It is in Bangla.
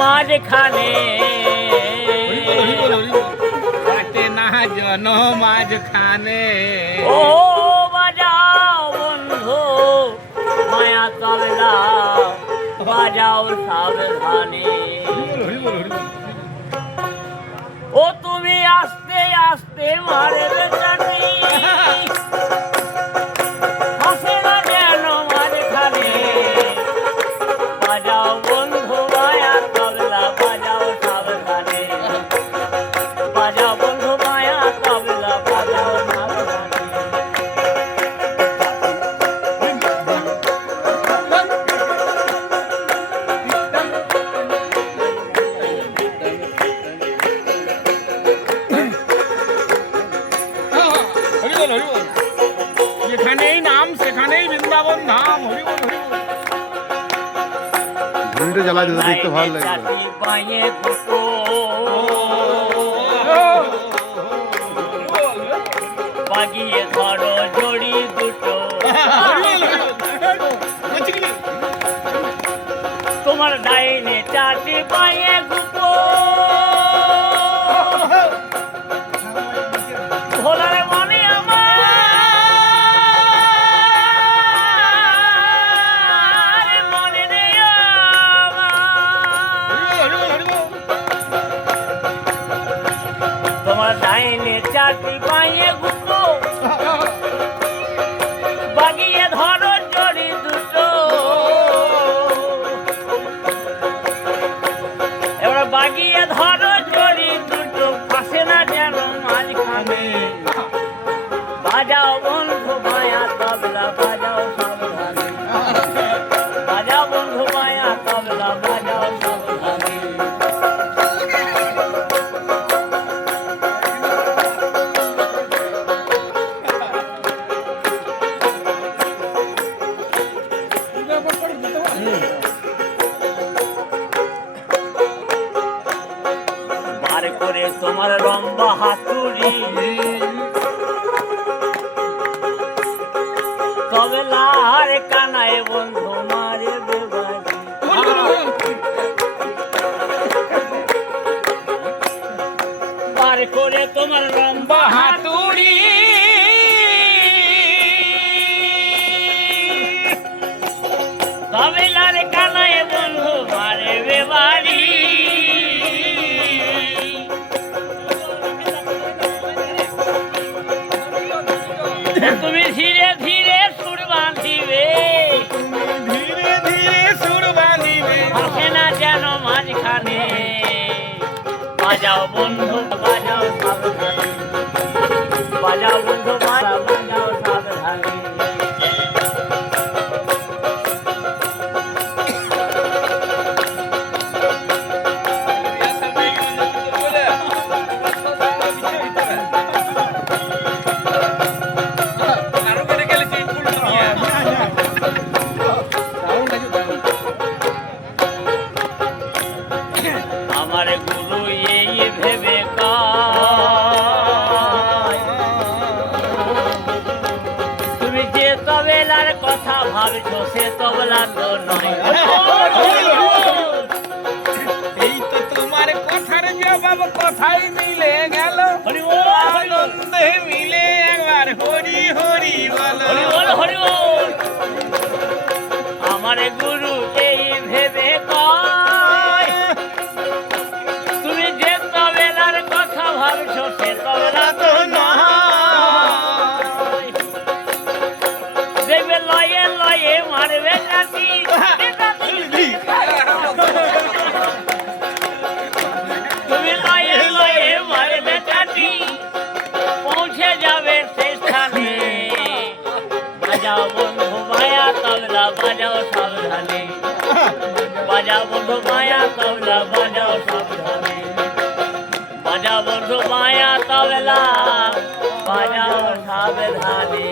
মাঝখানে কাটে না জন মাঝখানে ও বাজাও বন্ধু মায়া তবলা বাজাও সাবধানে ও তুমি আস্তে আস্তে মারে বেচারি হাসে না যেন মাঝখানে বাজাও বন্ধু মায়া তবলা বাজাও সাবধানে বাজাও বন্ধু মায়া তবলা বাজাও সাবধানে যেখানেই নাম সেখানেই বৃন্দাবন ধাম। হরি বল হরি বল। ঘুড়িটা জ্বালা যেতে দেখতে ভালো লাগবে। চাটি পায়ে দুটো বাগিয়ে ধরো জড়ি দুটো তোমার ডাইনে চাটি পায়ে দুটো ভোলার মনে আমার মনে নেই আমার তোমার ডাইনে চাটি পায়ে গুটো বাগিয়ে ধরো জড়ি দুটো এবার বাগিয়ে ধরো জড়ি দুটো ফাঁসে না যেন মাঝখানে বাজাও বন্ধু মায়া তবলা বাজাও সাবধানে বাজাও বন্ধু মায়া তবলা বাজাও সাবধানে বার করে তোমার লম্বা হাতুড়ি তবলার কানায় বন্ধু মারে বেবারি বার করে তোমার লম্বা হাতুড়ি তবলার কানায় বন্ধু মারে বেবারি তুমি ধীরে ধীরে সুর বাঁধিবে ধীরে ধীরে সুর বাঁধিবে আসে না যেন মাঝখানে বাজাও বন্ধু বাজাও সাবধানে বাজাও বন্ধু বাজাও সাবধানে আমার গুরু এই ভেবে কয় তুমি যে তবলার কথা ভাবছো সে তবলা তো নয় এই তো তোমার কথার জবাব কথাই মিলে গেল হরি বল আনন্দে মিলে একবার হরি হরি বলো হরি বল হরি বল আমার গুরু এই ভেবে কয় তুমি যে তবলার কথা ভাবছো সে তবলা তো নয় দেখবে লয়ে লয়ে মারবে কাটি তুমি লয়ে লয়ে মারবে কাটি পৌঁছে যাবে সেই স্থানে বাজাও বন্ধু মায়া তবলা বাজাও সাবধানে বাজাও বন্ধু মায়া তবলা বাজাও সাবধানে বাজাও বন্ধু মায়া তবলা বাজাও সাবধানে